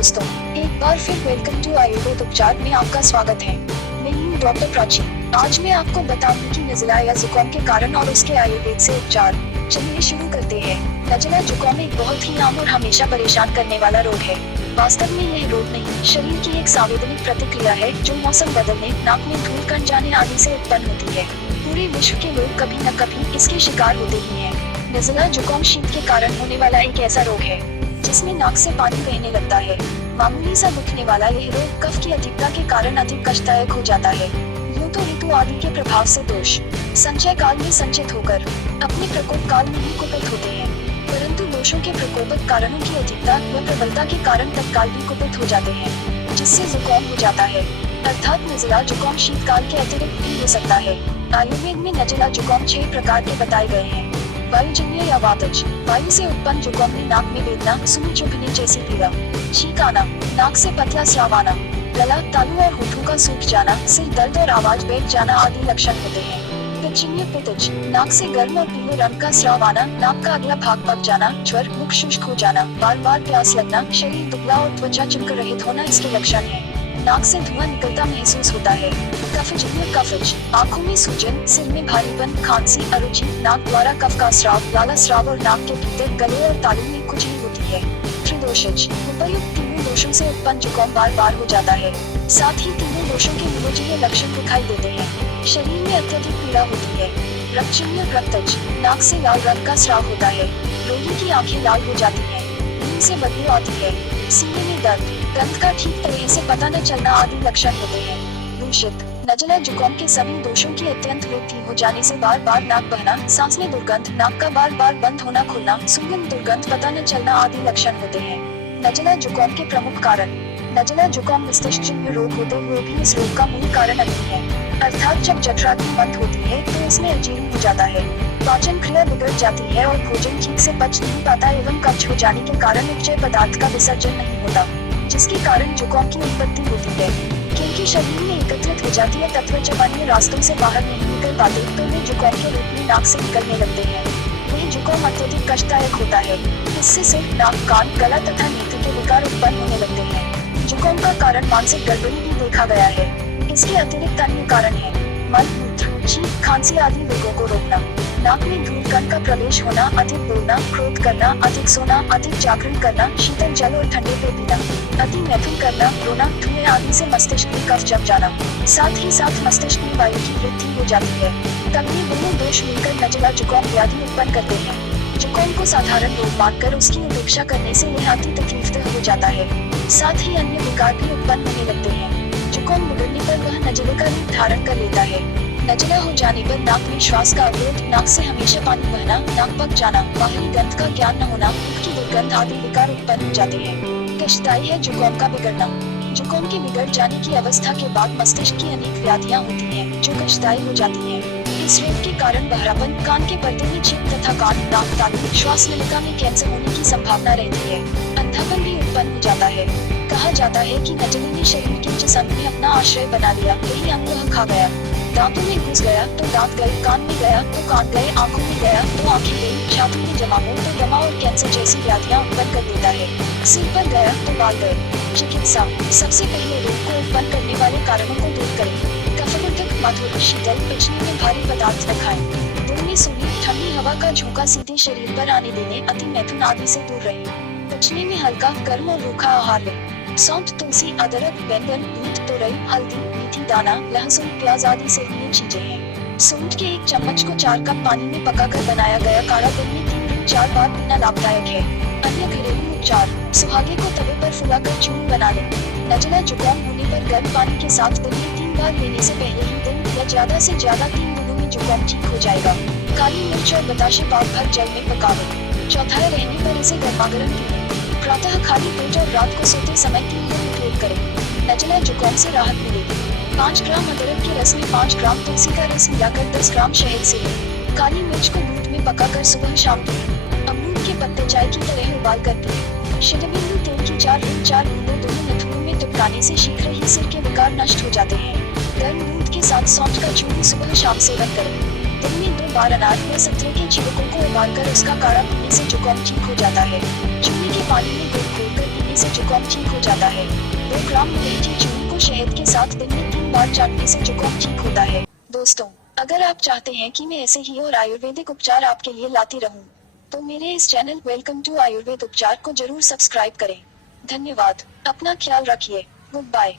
दोस्तों, एक बार फिर वेलकम टू आयुर्वेद उपचार में आपका स्वागत है। मैं हूँ डॉक्टर प्राची। आज मैं आपको बताऊंगी कि नज़ला या जुकाम के कारण और उसके आयुर्वेद से उपचार। चलिए शुरू करते हैं। नज़ला जुकाम एक बहुत ही आम और हमेशा परेशान करने वाला रोग है। वास्तव में यह रोग नहीं, शरीर की एक संवैधानिक प्रतिक्रिया है जो मौसम बदलने, नाक में धूल कण जाने आदि से उत्पन्न होती है। पूरे विश्व के लोग कभी न कभी इसके शिकार होते ही हैं। नज़ला जुकाम शीत के कारण होने वाला एक ऐसा रोग है जिसमें नाक से पानी बहने लगता है। मामूली सा दुखने वाला यह रोग कफ की अधिकता के कारण अधिक कष्टदायक हो जाता है। यूं तो ऋतु आदि के प्रभाव से दोष संचय काल में संचित होकर अपने प्रकोप काल में ही कुपित होते हैं, परंतु दोषों के प्रकोपक कारणों की अधिकता व प्रबलता के कारण तत्काल भी कुपित हो जाते हैं, जिससे जुकाम हो जाता है। अर्थात नज़ला जुकाम शीतकाल के अतिरिक्त भी हो सकता है। आयुर्वेद में नज़ला जुकाम 6 प्रकार के बताए गए हैं। वायुजन्य या वातज, वायु से उत्पन्न जुकाम में नाक में वेदना, सूंड चुभने जैसी पीड़ा। छींक आना, नाक से पतला स्राव आना, गला, तालू और होठों का सूख जाना, सिर दर्द और आवाज बैठ जाना आदि लक्षण होते हैं। पिचिन्य पितज, नाक से गर्म और पीले रंग का स्राव आना, नाक का अगला भाग पक जाना, ज्वर, मुख शुष्क हो जाना, बार बार प्यास लगना, शरीर दुबला और त्वचा चिपक रहित होना इसके लक्षण है। नाक से धुआं निकलता महसूस होता है। कफजन्य कफज, आंखों में सूजन, सिर में भारीपन, खांसी, अरुचि, नाक द्वारा कफ का स्राव, लाला स्राव और नाक के भीतर, गले और तालू में खुजली होती है। त्रिदोषज, उपर्युक्त तीनों दोषों से उत्पन्न जुकाम बार बार हो जाता है। साथ ही तीनों दोषों के विलोचनीय लक्षण दिखाई देते हैं। शरीर में अत्यधिक पीड़ा होती है। रक्तजन्य रक्तज, नाक से लाल रंग का स्राव होता है। रोगी की आंखें लाल हो जाती हैं, मुंह से बदबू आती है। सीने में दर्द, गंध का ठीक तरह से पता न चलना आदि लक्षण होते हैं। दूषित, नज़ला जुकाम के सभी दोषों की अत्यंत वृद्धि हो जाने से बार बार नाक बहना, सांस में दुर्गंध, नाक का बार बार बंद होना खुलना, सुगंध दुर्गंध पता न चलना आदि लक्षण होते हैं। नज़ला जुकाम के प्रमुख कारण। नज़ला जुकाम मस्तिष्कजन्य रोग होते हुए भी इस रोग का मूल कारण नहीं है। अर्थात जब जठराग्नि मंद होती है तो इसमें अजीर्ण हो जाता है, पाचन क्रिया बिगड़ जाती है और भोजन ठीक से पच नहीं पाता एवं कब्ज हो जाने के कारण उपचय पदार्थ का विसर्जन नहीं होता, जिसके कारण जुकाम की उत्पत्ति होती है। क्योंकि शरीर में एकत्रित हो जाती है तत्व जब अन्य रास्तों से बाहर नहीं निकल पाते तो वे जुकाम के रूप में नाक से निकलने लगते हैं। वह जुकाम अत्यधिक कष्टदायक होता है। इससे सिर, नाक, कान, गला तथा नेत्र के विकार उत्पन्न होने लगते हैं। जुकाम का कारण मानसिक गड़बड़ी भी देखा गया है। इसके अतिरिक्त अन्य कारण है मल मूत्र, छींक, खांसी आदि रोगों को रोकना, नाक में धूल कण का प्रवेश होना, अधिक बोलना, क्रोध करना, अधिक सोना, अधिक जागरण करना, शीतल जल और ठंडे पेय पीना, अति मैथुन करना, रोना, धुएं आदि से मस्तिष्क में कफ जम जाना, साथ ही साथ मस्तिष्क में वायु की वृद्धि हो जाती है। तब ये दोनों दोष मिलकर नज़ला जुकाम व्याधि उत्पन्न करते हैं। जुकाम को साधारण रोग मानकर उसकी उपेक्षा करने से यह अति तकलीफदेह हो जाता है। साथ ही अन्य विकार भी उत्पन्न होने लगते हैं। जुकाम बिगड़ने पर वह नज़ले का रूप धारण कर लेता है। नज़ला हो जाने पर नाक में श्वास का अवरोध, नाक से हमेशा पानी बहना, नाक पक जाना, बाहरी गंध का ज्ञान न होना, मुख की दुर्गंध आदि विकार उत्पन्न हो जाते हैं। कष्टदायी है जुकाम का बिगड़ना। जुकाम के बिगड़ जाने की अवस्था के बाद मस्तिष्क की अनेक व्याधियां होती हैं जो कष्टदायी हो जाती हैं। इस रोग के कारण बहरापन, कान के पर्दे में छींक तथा कान, नाक, तालू, श्वास नलिका में कैंसर होने की संभावना रहती है। अंधापन भी उत्पन्न हो जाता है। कहा जाता है कि नज़ले ने शरीर के जिस अंग में अपना आश्रय बना लिया वही अंग वह खा गया। दांतों में घुस गया तो दांत गए, कान में गया तो कान गए, आंखों में गया तो आंखें गई, छाती में जमा हो तो दमा और कैंसर जैसी व्याधियां उत्पन्न कर देता है। सिर पर गया तो बाल गए। चिकित्सा। सबसे पहले रोग को उत्पन्न करने वाले कारणों को दूर करें। कफवर्धक, मधुर, शीतल, पचने में भारी पदार्थ न खाएं। दिन में सूर्य, ठंडी हवा का झोंका सीधे शरीर पर आने देने, अति मैथुन आदि से दूर रहें। पचने में हल्का, गर्म और रूखा आहार लें। सौंठ, तुलसी, अदरक, बैंगन, दूध, तोरई, हल्दी, मेथी दाना, लहसुन, प्याज आदि सेवनीय चीजें हैं। सौंठ के 1 चम्मच को 4 कप पानी में पकाकर बनाया गया काढ़ा दिन में 3 दिन 4 बार पीना लाभदायक है। अन्य घरेलू उपचार। सुहागे को तवे पर फुलाकर चूर्ण बना लें। नज़ला जुकाम होने पर गर्म पानी के साथ दिन में 3 बार लेने से पहले ही दिन या ज्यादा से ज्यादा 3 दिनों में जुकाम ठीक हो जाएगा। काली मिर्च और बताशे पाव भर जल में पका लें। चौथाई रहने पर इसे गर्मागर्म पीएं। प्रातः खाली पेट और रात को सोते समय 3 दिन उपयोग करें। नज़ला जुकाम से राहत मिलेगी। 5 ग्राम अदरक के रस में 5 ग्राम तुलसी का रस मिलाकर 10 ग्राम शहद से लें। काली मिर्च को दूध में पकाकर सुबह शाम पिएं। अमरूद के पत्ते चाय की तरह उबाल कर पिएं। शिलबिंदु तेल की 4 बूंदें दोनों नथुनों में टपकाने से शीघ्र ही सिर के विकार नष्ट हो जाते हैं। गर्म दूध के साथ सौंठ का चूर्ण सुबह शाम सेवन करें। दिन में 2 बार अनार या संतरे के छिलकों को उबालकर उसका काढ़ा पीने से जुकाम ठीक हो जाता है। चूने के पानी में गुड़ घोलकर पीने से जुकाम ठीक हो जाता है। 2 ग्राम इलायची चूर्ण को शहद के साथ दिन में 3 बार चाटने से जुकाम ठीक होता है। दोस्तों, अगर आप चाहते हैं कि मैं ऐसे ही और आयुर्वेदिक उपचार आपके लिए लाती रहूं, तो मेरे इस चैनल वेलकम टू आयुर्वेद उपचार को जरूर सब्सक्राइब करें। धन्यवाद। अपना ख्याल रखिए। Good bye.